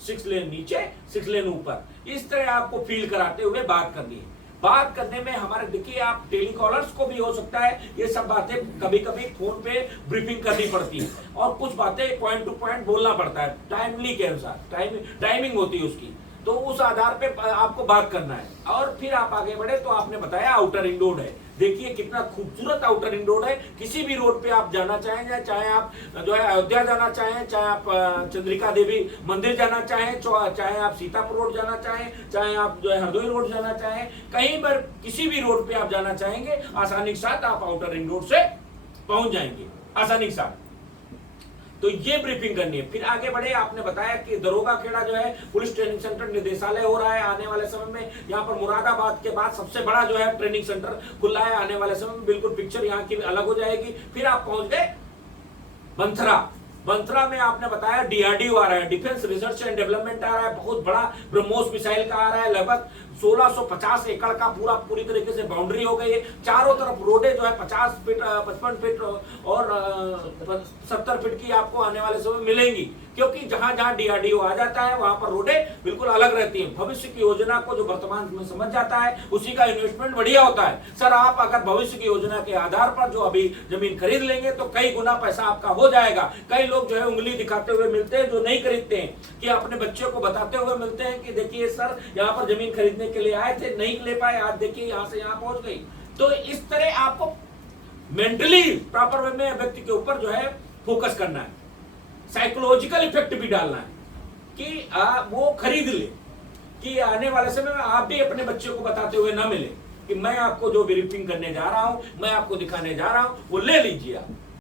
6 लेन नीचे 6 लेन ऊपर, इस तरह आपको फील कराते हुए बात करनी है। बात करने में हमारे देखिए, आप टेलीकॉलर्स को भी हो सकता है ये सब बातें कभी कभी फोन पे ब्रीफिंग करनी पड़ती है और कुछ बातें पॉइंट टू पॉइंट बोलना पड़ता है, टाइमली के अनुसार टाइमिंग होती है उसकी, तो उस आधार पे आपको बात करना है। और फिर आप आगे बढ़े तो आपने बताया आउटर रिंग रोड है। देखिए कितना खूबसूरत आउटर रिंग रोड है। किसी भी रोड पे आप जाना चाहें, चाहे आप जो है अयोध्या जाना चाहें, चाहे आप चंद्रिका देवी मंदिर जाना चाहें, चाहे आप सीतापुर रोड जाना चाहें, चाहे आप जो है हरदोई रोड जाना चाहें, कहीं पर किसी भी रोड पे आप जाना चाहेंगे आसानी के साथ आप आउटर रिंग रोड से पहुंच जाएंगे आसानी के साथ। तो ये ब्रीफिंग करनी है। फिर आगे बढ़े, आपने बताया कि दरोगा खेड़ा जो है पुलिस ट्रेनिंग सेंटर निदेशालय हो रहा है आने वाले समय में। यहाँ पर मुरादाबाद के बाद सबसे बड़ा जो है ट्रेनिंग सेंटर खुला है आने वाले समय में, बिल्कुल पिक्चर यहाँ की अलग हो जाएगी। फिर आप पहुंच गए बंथरा। बंथरा में आपने बताया डीआरडीओ आ रहा है, डिफेंस रिसर्च एंड डेवलपमेंट आ रहा है, बहुत बड़ा ब्रह्मोस मिसाइल का आ रहा है, लगभग 1650 एकड़ का पूरी तरीके से बाउंड्री हो गई है। चारों तरफ रोडे जो है 50 फीट 55 फीट और 70 फीट की आपको आने वाले समय मिलेंगी, क्योंकि जहां जहां डीआरडीओ आ जाता है वहां पर रोडे बिल्कुल अलग रहती हैं। भविष्य की योजना को जो वर्तमान में समझ जाता है उसी का इन्वेस्टमेंट बढ़िया होता है। सर आप अगर भविष्य की योजना के आधार पर जो अभी जमीन खरीद लेंगे तो कई गुना पैसा आपका हो जाएगा। कई लोग जो है उंगली दिखाते हुए मिलते हैं जो नहीं खरीदते हैं, कि अपने बच्चे को बताते हुए मिलते हैं कि देखिए सर यहाँ पर जमीन खरीदने के लिए आए थे, नहीं ले पाए, आज देखिए यहाँ से यहाँ पहुंच गई। तो इस तरह आपको मेंटली प्रॉपर वे में व्यक्ति के ऊपर जो है फोकस करना है, साइकोलॉजिकल इफेक्ट भी डालना है कि वो खरीद ले, कि आने वाले समय में आप भी अपने बच्चे को बताते हुए ना मिले कि मैं आपको जो ब्रीफिंग करने जा रहा हूं, मैं आपको दिखाने जा रहा हूं, वो ले लीजिए आप।